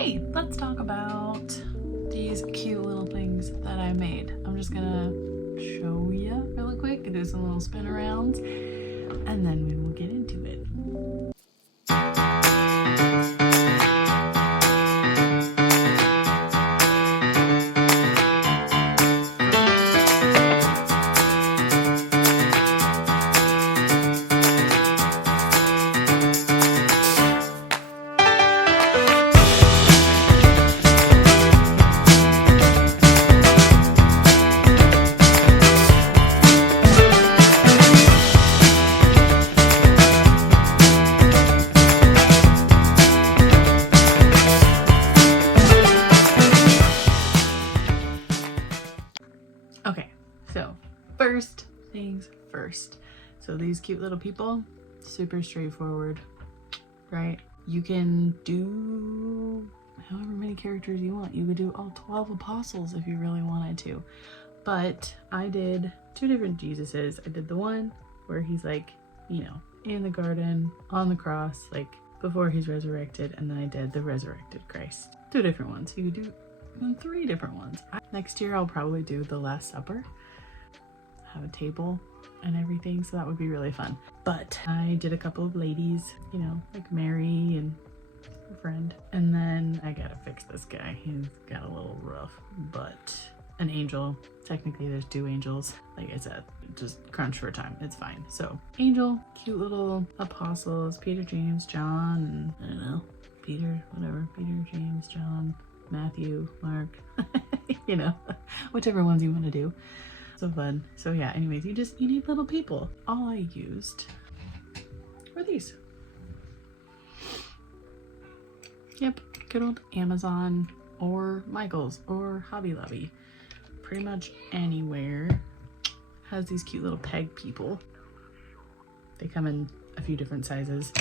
Hey, let's talk about these cute little things that I made. I'm just gonna show you really quick and do some little spin arounds, and then we will get into it. Okay, so first things first. So these cute little people, super straightforward, right? You can do however many characters you want. You could do all 12 apostles if you really wanted to. But I did two different Jesuses. I did the one where he's like, you know, in the garden, on the cross, like before he's resurrected. And then I did the resurrected Christ. Two different ones. You could do three different ones. Next year I'll probably do the Last Supper, have a table and everything, so that would be really fun. But I did a couple of ladies, you know, like Mary and a friend, and then I gotta fix this guy. He's got a little rough, but an angel. Technically there's two angels, like I said, just crunch for time, it's fine. So angel, cute little apostles, Peter, James, John, and I don't know, Peter, whatever, Peter, James, John, Matthew, Mark, you know, whichever ones you want to do. So fun. So yeah, anyways, you need little people. All I used were these. Yep, good old Amazon or Michael's or Hobby Lobby. Pretty much anywhere has these cute little peg people. They come in a few different sizes.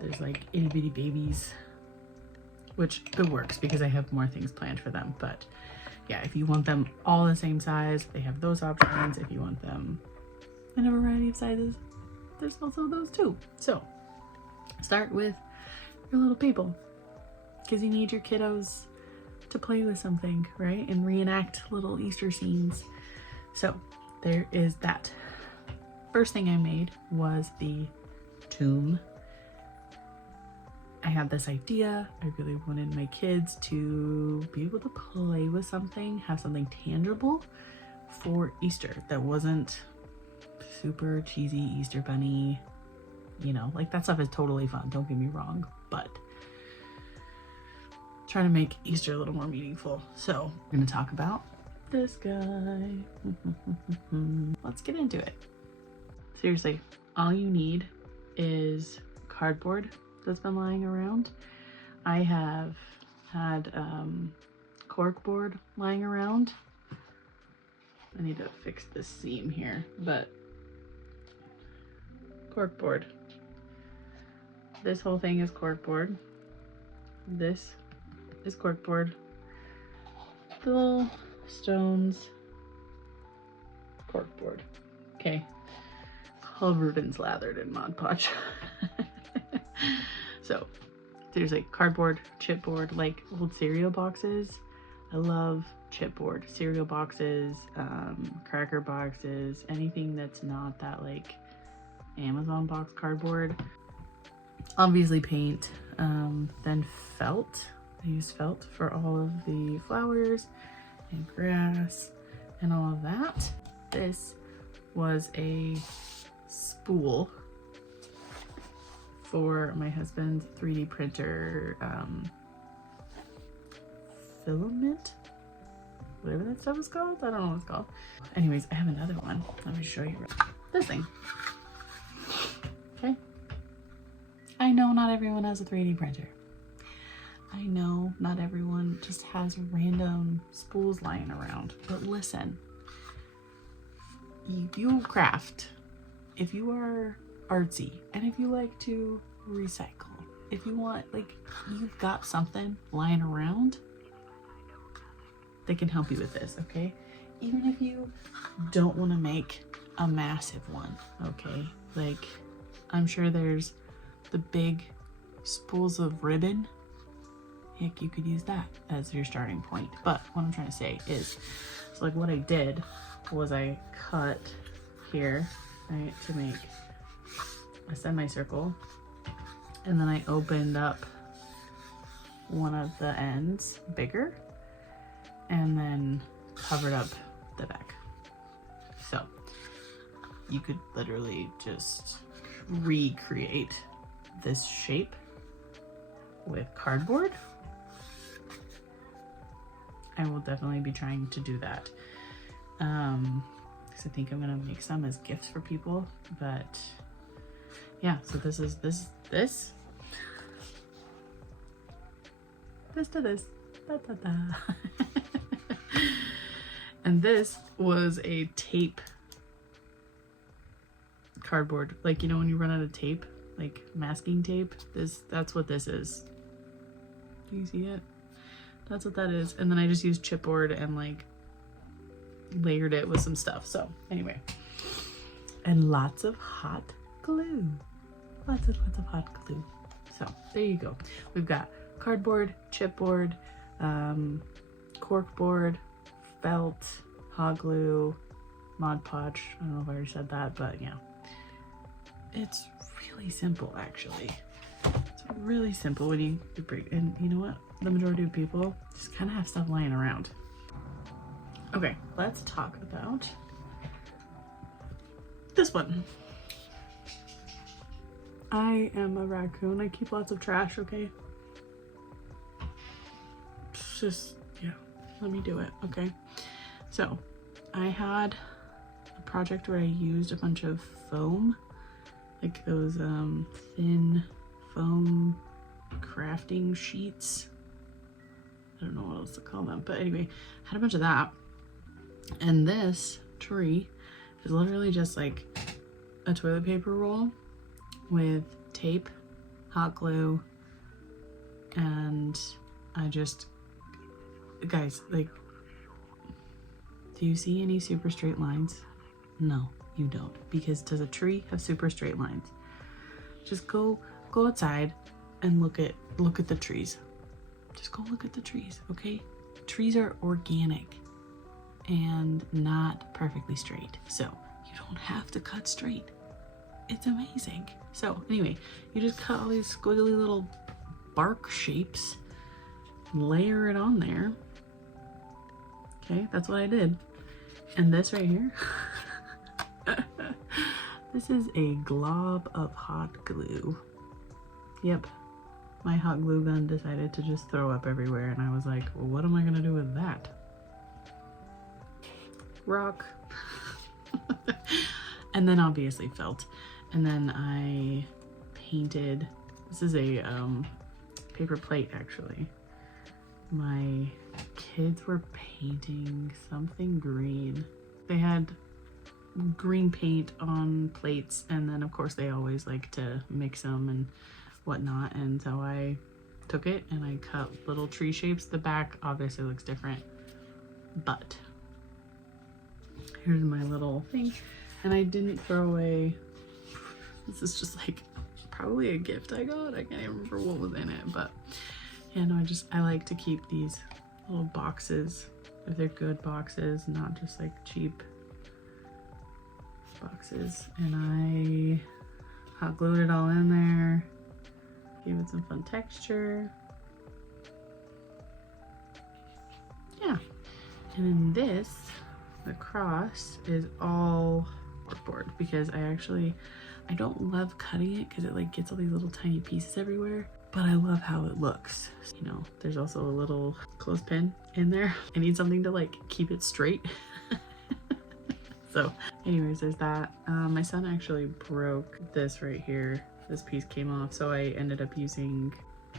There's like itty bitty babies, which it works because I have more things planned for them. But yeah, if you want them all the same size, they have those options. If you want them in a variety of sizes, there's also those too. So start with your little people, because you need your kiddos to play with something, right? And reenact little Easter scenes. So there is that. First thing I made was the tomb. I had this idea. I really wanted my kids to be able to play with something, have something tangible for Easter that wasn't super cheesy Easter bunny, you know, like that stuff is totally fun, don't get me wrong, but trying to make Easter a little more meaningful. So we're gonna talk about this guy. Let's get into it. Seriously, all you need is cardboard that's been lying around. I have had corkboard lying around. I need to fix this seam here, but corkboard. This whole thing is corkboard. This is corkboard. The little stones, corkboard. Okay, covered and slathered in Mod Podge. So there's like cardboard, chipboard, like old cereal boxes. I love chipboard, cereal boxes, cracker boxes, anything that's not that like Amazon box cardboard. Obviously paint, then felt. I used felt for all of the flowers and grass and all of that. This was a spool for my husband's 3D printer filament, whatever that stuff is called. I don't know what it's called. Anyways, I have another one. Let me show you this thing. Okay. I know not everyone has a 3D printer. I know not everyone just has random spools lying around, but listen, you craft. If you are artsy and if you like to recycle, if you want, like, you've got something lying around that can help you with this, okay? Even if you don't want to make a massive one, okay? Like, I'm sure there's the big spools of ribbon heck, you could use that as your starting point. But what I'm trying to say is, so like what I did was I cut here, right, to make a semicircle, and then I opened up one of the ends bigger and then covered up the back. So you could literally just recreate this shape with cardboard. I will definitely be trying to do that. Because I think I'm gonna make some as gifts for people. But yeah, so this is this to this. Da, da, da. And this was a tape cardboard. Like, you know when you run out of tape, like masking tape, that's what this is. Do you see it? That's what that is. And then I just used chipboard and like layered it with some stuff. So anyway, and lots of hot glue. Lots of hot glue. So there you go. We've got cardboard, chipboard, corkboard, felt, hot glue, Mod Podge. I don't know if I already said that, but yeah. It's really simple, actually. It's really simple when you break. And you know what? The majority of people just kind of have stuff lying around. Okay, let's talk about this one. I am a raccoon. I keep lots of trash, okay? It's just, yeah, let me do it, okay? So, I had a project where I used a bunch of foam, like those thin foam crafting sheets. I don't know what else to call them, but anyway, I had a bunch of that. And this tree is literally just like a toilet paper roll with tape, hot glue, and I just, guys, like, do you see any super straight lines? No, you don't, because does a tree have super straight lines? Just go outside and look at the trees. Just go look at the trees, okay? Trees are organic and not perfectly straight, so you don't have to cut straight. It's amazing. So anyway, you just cut all these squiggly little bark shapes, layer it on there. Okay, that's what I did. And this right here, this is a glob of hot glue. Yep, my hot glue gun decided to just throw up everywhere, and I was like, well, what am I gonna do with that? Rock. And then obviously felt. And then I painted, this is a paper plate actually. My kids were painting something green. They had green paint on plates, and then of course they always like to mix them and whatnot, and so I took it and I cut little tree shapes. The back obviously looks different, but here's my little thing. And I didn't throw away, this is just like probably a gift I got. I can't even remember what was in it, but yeah, no, I like to keep these little boxes, if they're good boxes, not just like cheap boxes. And I hot glued it all in there, gave it some fun texture. Yeah, and then this, the cross, is all corkboard, because I don't love cutting it because it like gets all these little tiny pieces everywhere, but I love how it looks. You know, there's also a little clothespin in there. I need something to like keep it straight. So anyways, there's that. My son actually broke this right here. This piece came off, so I ended up using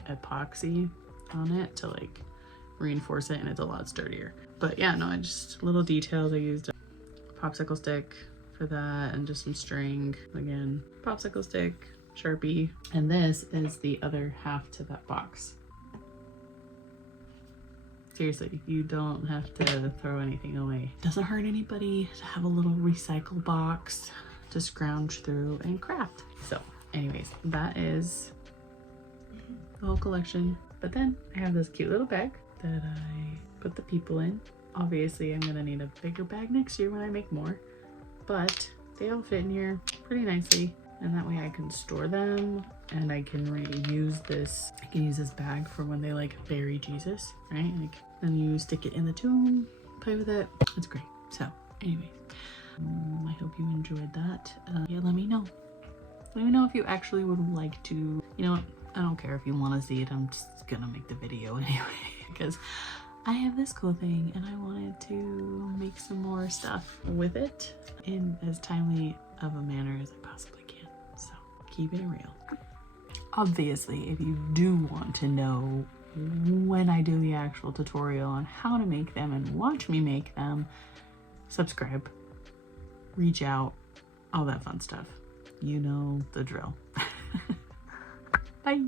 epoxy on it to like reinforce it, and it's a lot sturdier. But yeah, no, just little details. I used a popsicle stick for that and just some string. Again, popsicle stick, Sharpie. And this is the other half to that box. Seriously, you don't have to throw anything away. Doesn't hurt anybody to have a little recycle box to scrounge through and craft. So anyways, that is the whole collection. But then I have this cute little bag that I put the people in. Obviously I'm gonna need a bigger bag next year when I make more, but they all fit in here pretty nicely, and that way I can store them and I can reuse this. I can use this bag for when they like bury Jesus, right? Like then you stick it in the tomb, play with it. It's great. So anyways, I hope you enjoyed that. Yeah, let me know. Let me know if you actually would like to, you know what? I don't care if you want to see it. I'm just gonna make the video anyway because I have this cool thing and I wanted to make some more stuff with it in as timely of a manner as I possibly can. So keeping it real. Obviously, if you do want to know when I do the actual tutorial on how to make them and watch me make them, subscribe, reach out, all that fun stuff. You know the drill. Bye.